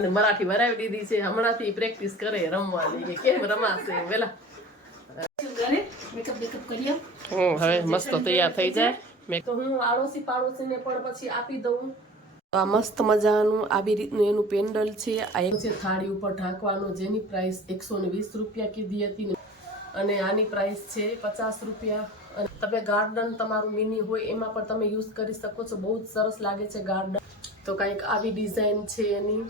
અને મરાઠી વરાવી દીધી છે. હમણાંથી પ્રેક્ટિસ કરે રમવાની. કે કેમ રમાશે? વેલા. હું હવે મસ્ત તૈયાર થઈ જાય. મેં તો હું આડોશી પાડોશીને પણ પછી આપી દઉં. આ મસ્ત મજાનું આવી રીતનું એનું પેન્ડલ છે. આ એક છે થાળી ઉપર ઢાંકવાનો જેની પ્રાઇસ એકસો ને વીસ રૂપિયા કીધી હતી અને આની પ્રાઇસ છે પચાસ રૂપિયા. અને તમે ગાર્ડન તમારું મિની હોય એમાં પણ તમે યુઝ કરી શકો છો. બહુ જ સરસ લાગે છે ગાર્ડન તો કંઈક આવી ડિઝાઇન છે એની.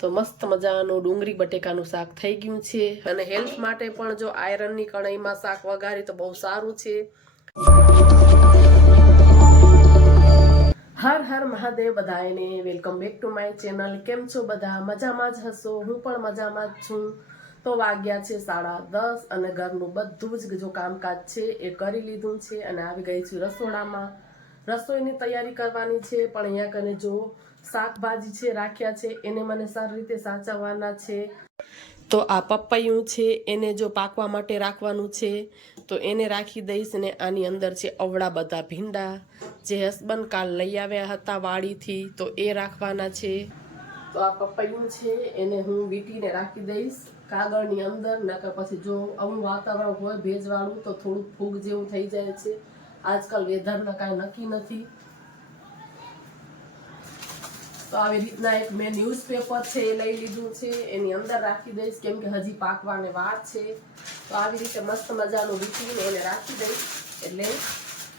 તો મસ્ત મજાનું ડુંગળી બટેકાનું શાક થઈ ગયું છે. અને હેલ્થ માટે પણ જો આયરનની કઢાઈમાં શાક વઘારી તો બહુ સારું છે. હર હર મહાદેવ બધાને welcome back to my channel. કેમ છો બધા? મજામાં જ હશો? હું પણ મજામાં જ છું. તો વાગ્યા છે સાડા દસ અને ઘરનું બધું જ જો કામકાજ છે એ કરી લીધું છે અને આવી ગઈ છું રસોડામાં. રસોઈની તૈયારી કરવાની છે, પણ અહીંયા કને જો શાકભાજી છે, રાખ્યા છે, એને મને સારી રીતે સાચવવાના છે. તો આ પપૈયું છે, એને જો પાકવા માટે રાખવાનું છે, તો એને રાખી દઈશ ને આની અંદર છે અવળા બધા ભીંડા. જે હસબન્ડ કાલ લઈ આવ્યા હતા વાડીથી, તો એ રાખવાના છે. તો આ પપૈયું છે, એને હું વીટીને રાખી દઈશ કાગળની અંદર, નકર પછી જો આવું વાતાવરણ હોય ભેજવાળું, તો થોડુંક ફૂગ જેવું થઈ જાય છે. આજકાલ વેધરના કાંઈ નક્કી નથી. તો આવી રીતના એક મેં ન્યૂઝપેપર છે એ લઈ લીધું છે. એની અંદર રાખી દઈશ કેમ કે હજી પાકવાને વાર છે. તો આવી રીતે મસ્ત મજાનું વીટીને એને રાખી દઈશ. એટલે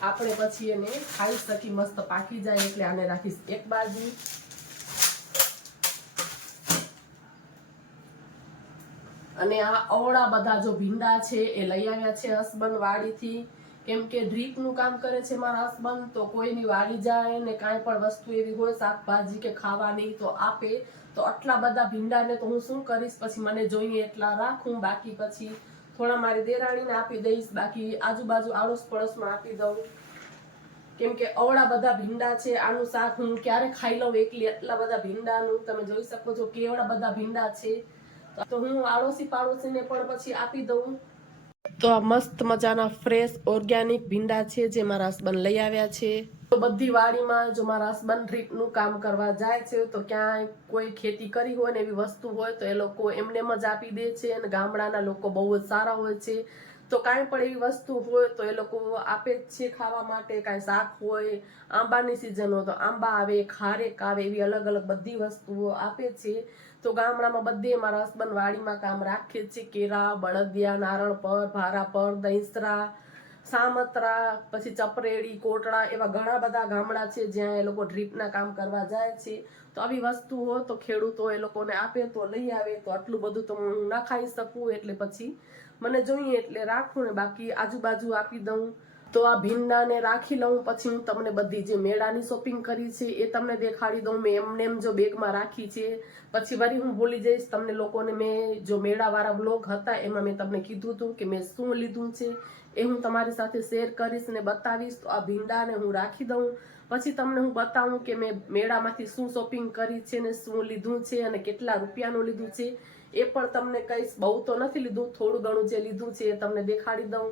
આપણે પછી એને ખાઈ શકી મસ્ત પાકી જાય એટલે આને રાખીશ એક બાજુ. અને આ અવળા બધા જો ભીંડા છે એ લઈ આવ્યા છે હસબન્ડ વાડીથી. કેમ કે ડ્રીપનું કામ કરે છે મારા હસબન્ડ તો કોઈની વાળી જાય ને કાંઈ પણ વસ્તુ એવી હોય, શાકભાજી કે ખાવાની, તો આપે. તો આટલા બધા ભીંડાને તો હું શું કરીશ? પછી મને જોઈએ એટલા રાખું, બાકી પછી થોડા મારી દેરાણીને આપી દઈશ, બાકી આજુબાજુ આડોશ પડોશમાં આપી દઉં. કેમ કે અવળા બધા ભીંડા છે, આનું શાક હું ક્યારે ખાઈ લઉં એકલી એટલા બધા ભીંડાનું. તમે જોઈ શકો છો કેવડા બધા ભીંડા છે. તો હું આડોશી પાડોશીને પણ પછી આપી દઉં. તો આ મસ્ત મજાના ફ્રેશ ઓર્ગેનિક ભીંડા છે જે મારા હસબન્ડ લઈ આવ્યા છે. તો બધી વાડીમાં જો મારા હસબન્ડ ડ્રીપનું કામ કરવા જાય છે, તો ક્યાંય કોઈ ખેતી કરી હોય ને એવી વસ્તુ હોય, તો એ લોકો એમને જ આપી દે છે અને ગામડાના લોકો બહુ જ સારા હોય છે. તો કાંઈ પણ એવી વસ્તુ હોય, તો એ લોકો આપે જ છે ખાવા માટે, કાંઈ શાક હોય, આંબાની સિઝન હોય, તો આંબા આવે, ખારેક આવે, એવી અલગ અલગ બધી વસ્તુઓ આપે છે. તો ગામડામાં બધે મારા હસબન્ડ વાડીમાં કામ રાખે છે. કેરા બળદિયા, નારણ પર, ભારા પર, દહીસરા, સામત્રા, પછી ચપરેડી, કોટડા એવા ઘણા બધા ગામડા છે જ્યાં એ લોકો ડ્રીપના કામ કરવા જાય છે. તો આવી વસ્તુ હોય તો ખેડૂતો એ લોકોને આપે, તો લઈ આવે, તો આટલું બધું તો હું ના ખાઈ શકું. એટલે પછી મને જોઈએ એટલે રાખું ને બાકી આજુબાજુ આપી દઉં. તો આ ભીંડાને રાખી લઉં, પછી હું તમને બધી જે મેળાની શોપિંગ કરી છે એ તમને દેખાડી દઉં. મેં એમને એમ જો બેગમાં રાખી છે. પછી વળી હું ભૂલી જઈશ, તમને લોકોને મેં જો મેળાવાળા બ્લોગ હતા, એમાં મેં તમને કીધું હતું કે મેં શું લીધું છે એ હું તમારી સાથે શેર કરીશ ને બતાવીશ. તો આ ભીંડાને હું રાખી દઉં. પછી તમને હું બતાવું કે મેં મેળામાંથી શું શોપિંગ કરી છે ને શું લીધું છે અને કેટલા રૂપિયાનું લીધું છે એ પણ તમને કહીશ. બહુ તો નથી લીધું, થોડું ઘણું જે લીધું છે એ તમને દેખાડી દઉં.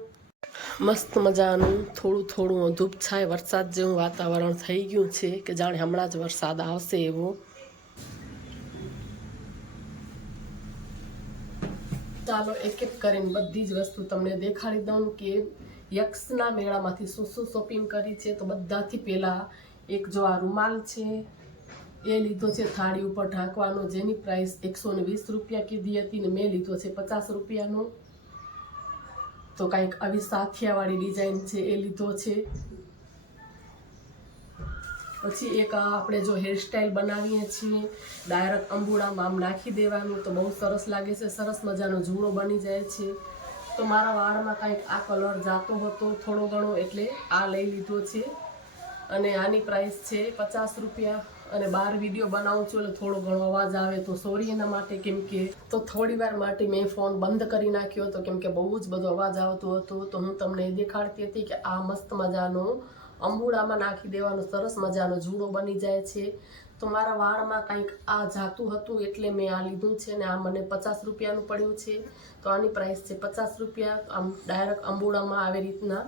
મસ્ત મજાનું, થોડું થોડું ધૂપછાય વરસાદ જેવું વાતાવરણ થઈ ગયું છે કે જાણે હમણાં જ વરસાદ આવશે એવો. ચાલો એક એક કરીને બધી જ વસ્તુ તમને દેખાડી દઉં કે યક્ષના મેળામાંથી શું શું શોપિંગ કરી છે તો બધાથી પહેલાં એક જો આ રૂમાલ છે, એ લીધો છે થાળી ઉપર ઢાંકવાનો, જેની પ્રાઇસ એકસો વીસ રૂપિયા કીધી હતી ને મેં લીધો છે પચાસ રૂપિયાનો. તો કાંઈક આવી સાથિયાવાળી ડિઝાઇન છે એ લીધો છે. પછી એક આપણે જો હેરસ્ટાઈલ બનાવીએ છીએ ડાયરેક્ટ અંબુડામાં આમ નાખી દેવાનું તો બહુ સરસ લાગે છે, સરસ મજાનો જૂડો બની જાય છે. તો મારા વાળમાં કાંઈક આ કલર જાતો હતો થોડો ઘણો એટલે આ લઈ લીધો છે. અને આની પ્રાઇસ છે પચાસ રૂપિયા. અને બહાર વીડિયો બનાવું છું એટલે થોડો ઘણો અવાજ આવે તો સોરી એના માટે કેમ કે તો થોડી વાર માટે મેં ફોન બંધ કરી નાખ્યો હતો કેમ કે બહુ જ બધો અવાજ આવતો હતો તો હું તમને એ દેખાડતી હતી કે આ મસ્ત મજાનો અંબુડામાં નાખી દેવાનો સરસ મજાનો જૂડો બની જાય છે. તો મારા વાળમાં કંઈક આ જાતું હતું એટલે મેં આ લીધું છે ને આ મને પચાસ રૂપિયાનું પડ્યું છે. તો આની પ્રાઇસ છે પચાસ રૂપિયા. આમ ડાયરેક્ટ અંબુડામાં આવી રીતના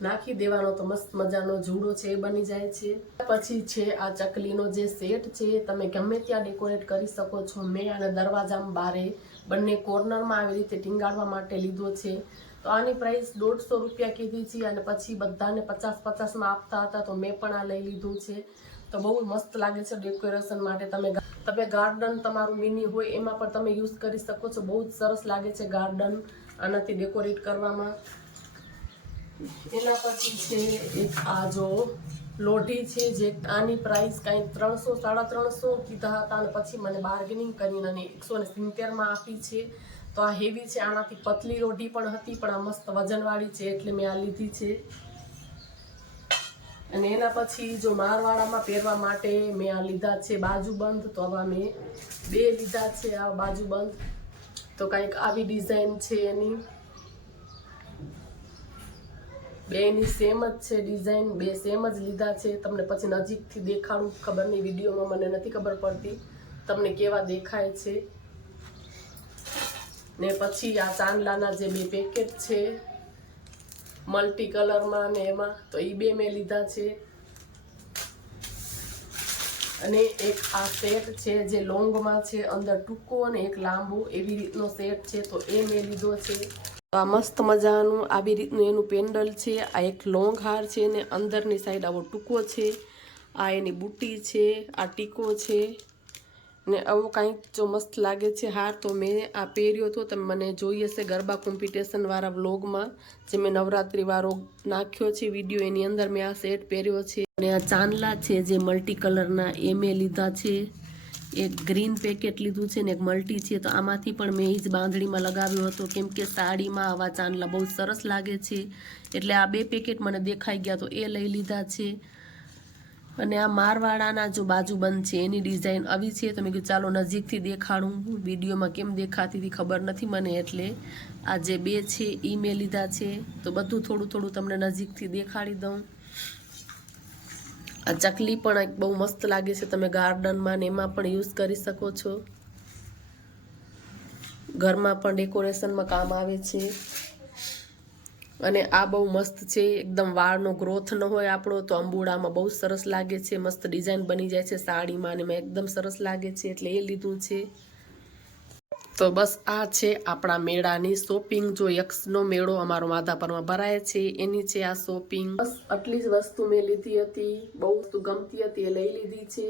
નાખી દેવાનો તો મસ્ત મજાનો જુડો છે, એ બની જાય છે. પછી છે આ ચકલીનો જે સેટ છે, તમે ગમે ત્યાં ડેકોરેટ કરી શકો છો. મેં આને દરવાજામાં બારે બંને કોર્નરમાં આવી રીતે ટીંગાડવા માટે લીધો છે. તો આની પ્રાઇસ દોઢસો રૂપિયા કીધી છે અને પછી બધાને પચાસ પચાસમાં આપતા હતા તો મેં પણ આ લઈ લીધું છે. તો બહુ મસ્ત લાગે છે ડેકોરેશન માટે. તમે તમે ગાર્ડન તમારું મિની હોય એમાં પણ તમે યુઝ કરી શકો છો. બહુ જ સરસ લાગે છે ગાર્ડન આનાથી ડેકોરેટ કરવામાં. એના પછી છે એક આ જો લોઢી છે જે આની પ્રાઇસ કાંઈ ત્રણસો, સાડા ત્રણસો કીધા હતા અને પછી મને બાર્ગેનિંગ કરીને અને એકસો ને સિત્તેરમાં આપી છે. તો આ હેવી છે, આનાથી પતલી લોઢી પણ હતી, પણ આ મસ્ત વજનવાળી છે એટલે મેં આ લીધી છે. અને એના પછી જો મારવાડામાં પહેરવા માટે મેં આ લીધા છે બાજુબંધ તો આવા મેં બે લીધા છે આ બાજુબંધ તો કંઈક આવી ડિઝાઇન છે એની. બેની સેમ જ છે ડિઝાઇન બે સેમ જ લીધા છે. તમને પછી નજીકથી દેખાડું, ખબર નહીં, વિડીયોમાં મને નથી ખબર પડતી. તમને કેવા દેખાય છે. ને પછી આ ચાંદલાના જે બે પેકેટ છે મલ્ટી કલરમાં ને એમાં, તો એ બે મેં લીધા છે. અને એક આ સેટ છે જે લોંગમાં છે, અંદર ટૂંકો અને એક લાંબો, એવી રીતનો સેટ છે, તો એ મેં લીધો છે. આ મસ્ત મજાનું આવી રીતનું એનું પેન્ડલ છે. આ એક લોંગ હાર છે ને અંદરની સાઈડ આવો ટૂંકો છે. આ એની બુટ્ટી છે, આ ટીકો છે. ને આવો કાંઈક જો મસ્ત લાગે છે હાર તો મેં આ પહેર્યો હતો તમે મને જોઈ હશે ગરબા કોમ્પિટિશનવાળા વ્લોગમાં જે મેં નવરાત્રી વાળો નાખ્યો છે. વીડિયો એની અંદર મેં આ સેટ પહેર્યો છે. અને આ ચાંદલા છે જે મલ્ટી કલરના એ મેં લીધા છે. એક ગ્રીન પેકેટ લીધું છે ને એક મલ્ટી છે, તો આમાંથી પણ મેં જ બાંધણીમાં લગાવ્યો હતો. કેમ કે સાડીમાં આવા ચાંદલા બહુ સરસ લાગે છે. એટલે આ બે પેકેટ મને દેખાઈ ગયા, તો એ લઈ લીધા છે. અને આ મારવાડાના જો બાજુ બંધ છે, એની ડિઝાઇન આવી છે. તો મેં કીધું, ચાલો નજીકથી દેખાડું. વિડીયોમાં કેમ દેખાતી હતી ખબર નથી મને એટલે આ જે બે છે એ મેં લીધા છે. તો બધું થોડું થોડું તમને નજીકથી દેખાડી દઉં. આ ચકલી પણ એક બહુ મસ્ત લાગે છે. તમે ગાર્ડનમાં ને એમાં પણ યુઝ કરી શકો છો. ઘરમાં પણ ડેકોરેશનમાં કામ આવે છે. અને આ બહુ મસ્ત છે. એકદમ વાળનો ગ્રોથ ન હોય આપણો તો અંબુડામાં બહુ સરસ લાગે છે. મસ્ત ડિઝાઇન બની જાય છે સાડીમાં એમાં એકદમ સરસ લાગે છે. એટલે એ લીધું છે. તો બસ આ છે આપણા મેળાની શોપિંગ જો યક્ષનો મેળો અમારો માધાપરમાં ભરાય છે, એની છે આ શોપિંગ બસ આટલી જ વસ્તુ મેં લીધી હતી, બહુ વસ્તુ ગમતી હતી એ લઈ લીધી છે.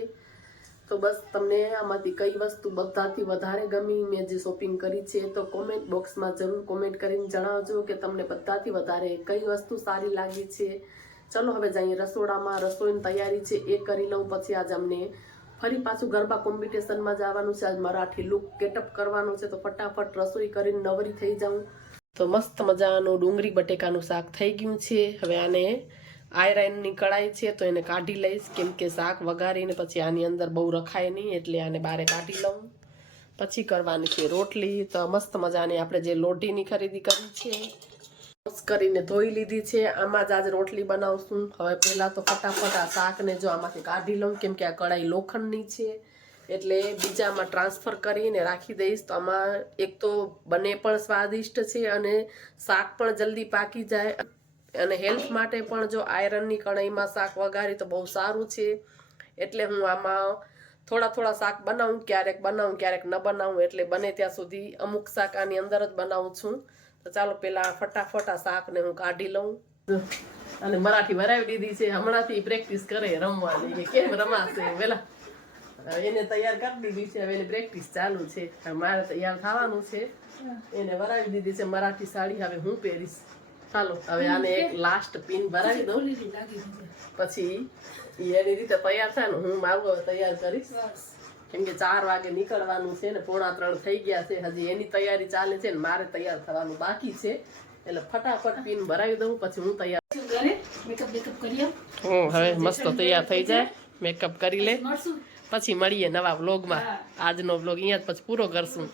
તો બસ તમને આમાંથી કઈ વસ્તુ બધાથી વધારે ગમી મેં જે શોપિંગ કરી છે તો કોમેન્ટ બોક્સમાં જરૂર કોમેન્ટ કરીને જણાવજો કે તમને બધાથી વધારે કઈ વસ્તુ સારી લાગી છે. ચલો હવે જઈએ રસોડામાં, રસોઈની તૈયારી છે એ કરી લઉં પછી આજ અમને ફરી પાછું ગરબા કોમ્પિટિશનમાં જવાનું છે. આજ મરાઠી લુક ગેટઅપ કરવાનું છે. તો ફટાફટ રસોઈ કરીને નવરી થઈ જાઉં. તો મસ્ત મજાનું ડુંગળી બટેકાનું શાક થઈ ગયું છે. હવે આને આયરનની કડાઈ છે તો એને કાઢી લઈશ. કેમ કે શાક વઘારીને પછી આની અંદર બહુ રખાય નહીં એટલે આને બારે કાઢી લઉં. પછી કરવાની છે રોટલી. તો મસ્ત મજાની આપણે જે લોઢીની ખરીદી કરી છે. વોશ કરીને ધોઈ લીધી છે. આમાં જ આજે રોટલી બનાવશું. હવે પહેલાં તો ફટાફટ આ શાકને જો આમાંથી કાઢી લઉં, કેમ કે આ કઢાઈ લોખંડની છે. એટલે બીજામાં ટ્રાન્સફર કરીને રાખી દઈશ. તો આમાં એક તો બને પણ સ્વાદિષ્ટ છે અને શાક પણ જલ્દી પાકી જાય. અને હેલ્થ માટે પણ જો આયરનની કઢાઈમાં શાક વઘારી તો બહુ સારું છે. એટલે હું આમાં થોડા થોડા શાક બનાવું, ક્યારેક બનાવું, ક્યારેક ન બનાવું. એટલે બને ત્યાં સુધી અમુક શાક આની અંદર જ બનાવું છું. તો ચાલો પેલા ફટાફટ આ શાકને હું કાઢી લઉં. અને મરાઠી વરાવી દીધી છે. હમણાંથી પ્રેક્ટિસ કરે રમવાની. કે કેમ રમાશે? પેલા એને તૈયાર કરી દીધી છે. હવે એની પ્રેક્ટિસ ચાલુ છે. મારે તૈયાર થવાનું છે. એને વરાવી દીધી છે મરાઠી સાડી. હવે હું પહેરીશ. ચાલો હવે આને એક લાસ્ટ પિન ભરાવી દઉં. પછી એની રીતે તૈયાર થાય ને હું મારું હવે તૈયાર કરીશ. કેમ કે ચાર વાગે નીકળવાનું છે ને પોણા ત્રણ થઈ ગયા છે હજી એની તૈયારી ચાલે છે ને મારે તૈયાર થવાનું બાકી છે. એટલે ફટાફટ પીન ભરાવી દઉં પછી હું તૈયાર મેકઅપ બેકઅપ કરી હું હવે મસ્ત તૈયાર થઈ જાય. મેકઅપ કરી લે. પછી મળીએ નવા વ્લોગમાં આજનો વ્લોગ અહીંયા જ પછી પૂરો કરશું.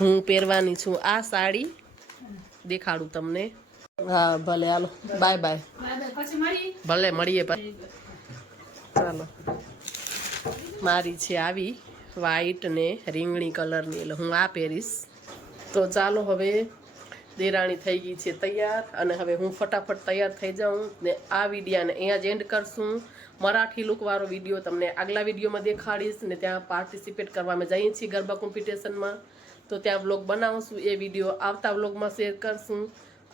હું પહેરવાની છું આ સાડી. દેખાડું તમને. હા ભલે હાલો. બાય બાય ભલે મળીએ પછી. ચાલો. મારી છે આવી. વ્હાઈટ ને રીંગણી કલરની એટલે હું આ પહેરીશ. તો ચાલો હવે દેરાણી થઈ ગઈ છે તૈયાર, અને હવે હું ફટાફટ તૈયાર થઈ જાઉં ને આ વિડીયાને અહીંયા જ એન્ડ કરશું. મરાઠી લુકવાળો વીડિયો તમને આગલા વિડીયોમાં દેખાડીશ ને ત્યાં પાર્ટિસિપેટ કરવા અમે જઈએ છીએ ગરબા કોમ્પિટિશનમાં તો ત્યાં વ્લોગ બનાવશું, એ વીડિયો આવતા વ્લોગમાં શેર કરશું.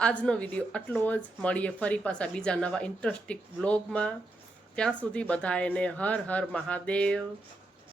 આજનો વીડિયો આટલો જ. મળીએ ફરી પાછા બીજા નવા ઇન્ટરેસ્ટિંગ વ્લોગમાં ત્યાં સુધી બધાએને હર હર મહાદેવ.